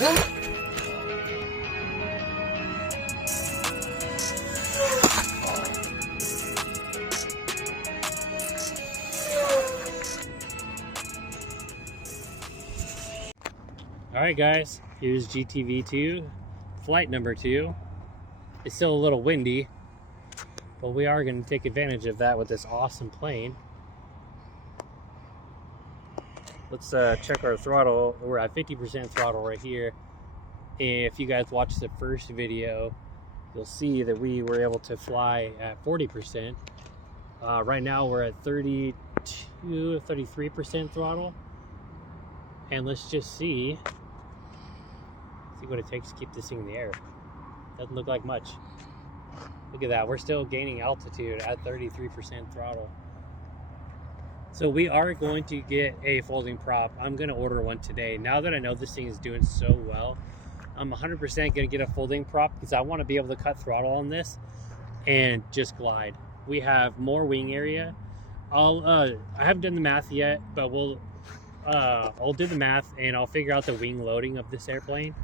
Alright guys, here's GTV2, flight number 2. It's still a little windy, but we are going to take advantage of that with this awesome plane. Let's check our throttle. We're at 50% throttle right here. If you guys watched the first video, you'll see that we were able to fly at 40%. Right now we're at 33% throttle. And let's just see what it takes to keep this thing in the air. Doesn't look like much. Look at that, we're still gaining altitude at 33% throttle. So we are going to get a folding prop. I'm gonna order one today. Now that I know this thing is doing so well, I'm 100% gonna get a folding prop because I wanna be able to cut throttle on this and just glide. We have more wing area. I haven't done the math yet, but I'll do the math and I'll figure out the wing loading of this airplane.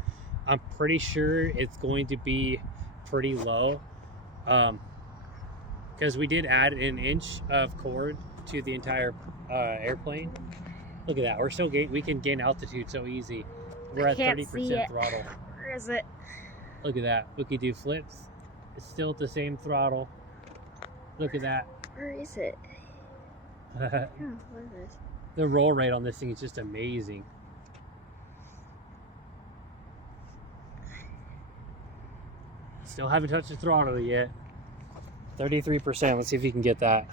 I'm pretty sure it's going to be pretty low because we did add an inch of cord to the entire airplane. Look at that, we can gain altitude so easy. We're at 30% throttle. Where is it? Look at that, we could do flips. It's still at the same throttle. Look at that. Where is it? Oh, what is this? The roll rate on this thing is just amazing. Still haven't touched the throttle yet. 33%, let's see if you can get that.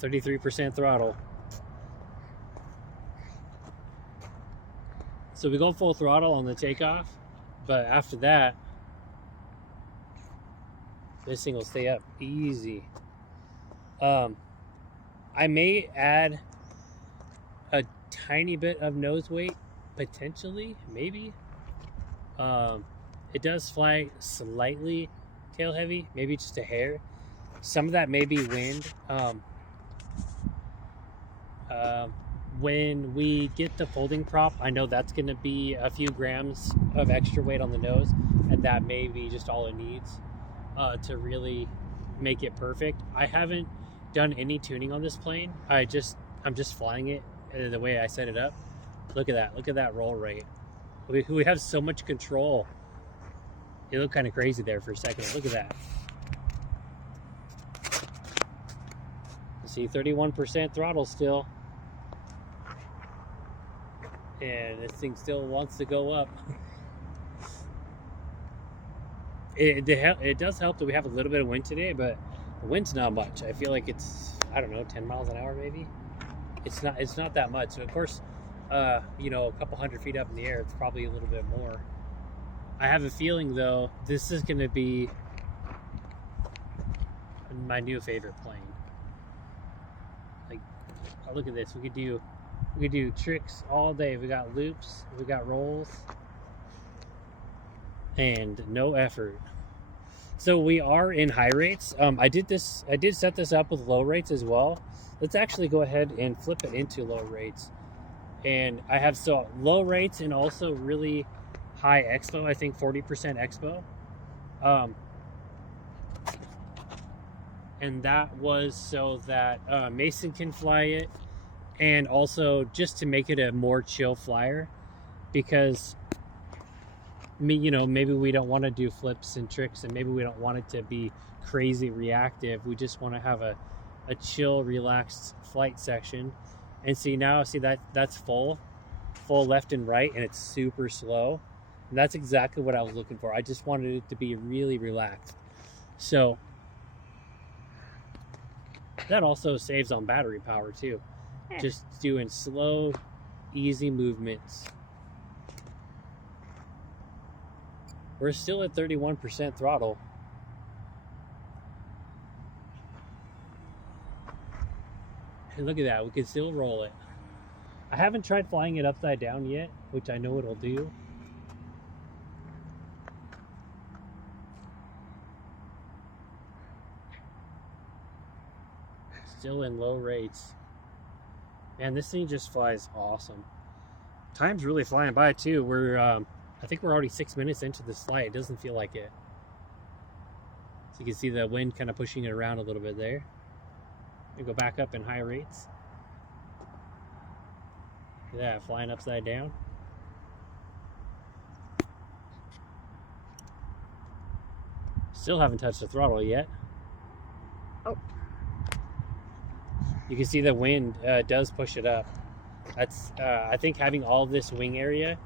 33% throttle. So we go full throttle on the takeoff, but after that, this thing will stay up easy. I may add a tiny bit of nose weight, potentially, maybe. It does fly slightly tail heavy, maybe just a hair. Some of that may be wind. When we get the folding prop, I know that's going to be a few grams of extra weight on the nose, and that may be just all it needs to really make it perfect. I haven't done any tuning on this plane. I'm just flying it the way I set it up. Look at that roll rate. We have so much control. It looked kind of crazy there for a second. Look at that. See, 31% throttle still. And this thing still wants to go up. It does help that we have a little bit of wind today, but the wind's not much. I feel like it's, I don't know, 10 miles an hour maybe. It's not that much. So of course, you know, a couple hundred feet up in the air, it's probably a little bit more. I have a feeling though, this is going to be my new favorite plane. Like, oh, look at this. We could do tricks all day. We got loops, we got rolls, and no effort. So we are in high rates. I did set this up with low rates as well. Let's actually go ahead and flip it into low rates. And I have so low rates and also really high expo. I think 40% expo. And that was so that Mason can fly it, and also just to make it a more chill flyer, because maybe we don't want to do flips and tricks, and maybe we don't want it to be crazy reactive. We just want to have a chill, relaxed flight section. And see that's full left and right, and it's super slow. And that's exactly what I was looking for. I just wanted it to be really relaxed. So that also saves on battery power too. Yeah. Just doing slow, easy movements. We're still at 31% throttle. And look at that, we can still roll it. I haven't tried flying it upside down yet, which I know it'll do. Still in low rates. Man, this thing just flies awesome. Time's really flying by too. We're I think we're already 6 minutes into this flight. It doesn't feel like it. So you can see the wind kind of pushing it around a little bit there. We go back up in high rates. Look at that, flying upside down. Still haven't touched the throttle yet. Oh. You can see the wind does push it up. That's I think having all this wing area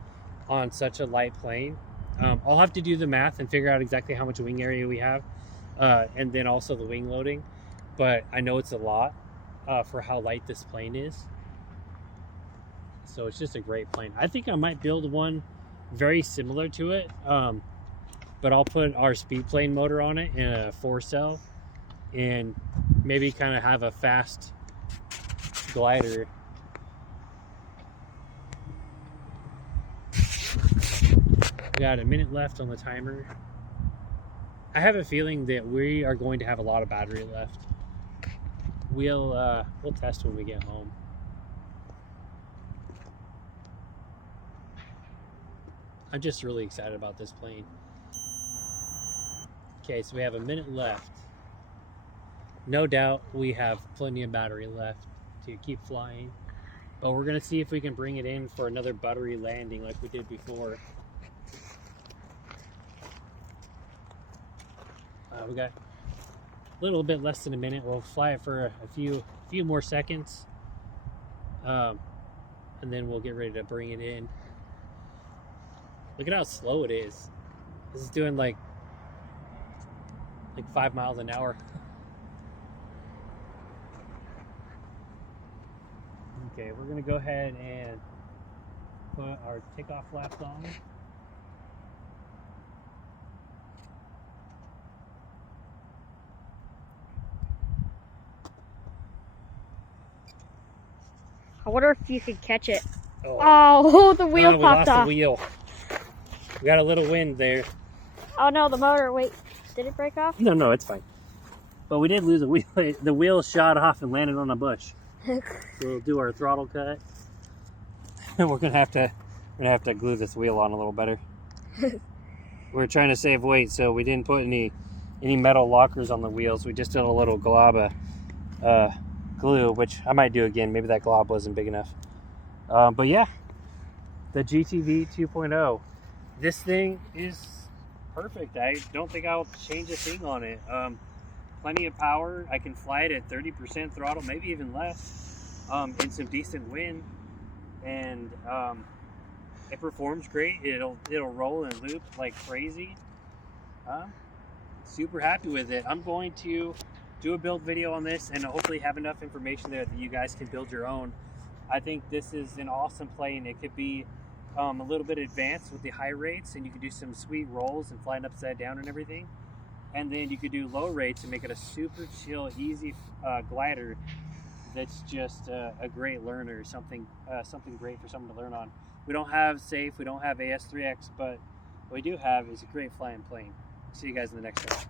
on such a light plane. I'll have to do the math and figure out exactly how much wing area we have, and then also the wing loading. But I know it's a lot for how light this plane is. So it's just a great plane. I think I might build one very similar to it, but I'll put our speed plane motor on it in a 4-cell and maybe kind of have a fast glider. We got a minute left on the timer. I have a feeling that we are going to have a lot of battery left. We'll test when we get home. I'm just really excited about this plane. Okay, so we have a minute left. No doubt we have plenty of battery left to keep flying, but we're gonna see if we can bring it in for another buttery landing like we did before. We got a little bit less than a minute. We'll fly it for a few more seconds, and then we'll get ready to bring it in. Look at how slow it is. This is doing like 5 miles an hour. Okay, we're gonna go ahead and put our takeoff flaps on. I wonder if you could catch it. Oh, the wheel we popped lost off. the wheel. We got a little wind there. Oh no, the motor. Wait, did it break off? No, it's fine. But we did lose a wheel. The wheel shot off and landed on a bush. So we'll do our throttle cut. We're gonna have to glue this wheel on a little better. We're trying to save weight, so we didn't put any metal lockers on the wheels. We just did a little glob of glue, which I might do again. Maybe that glob wasn't big enough. But yeah, the GTV 2.0. This thing is perfect. I don't think I'll change a thing on it. Plenty of power. I can fly it at 30% throttle, maybe even less, in some decent wind, and it performs great. It'll roll and loop like crazy. Super happy with it. I'm going to do a build video on this and hopefully have enough information there that you guys can build your own. I think this is an awesome plane. It could be a little bit advanced with the high rates, and you could do some sweet rolls and flying upside down and everything. And then you could do low rates and make it a super chill, easy glider that's just a great learner, something great for someone to learn on. We don't have SAFE, we don't have AS3X, but what we do have is a great flying plane. See you guys in the next one.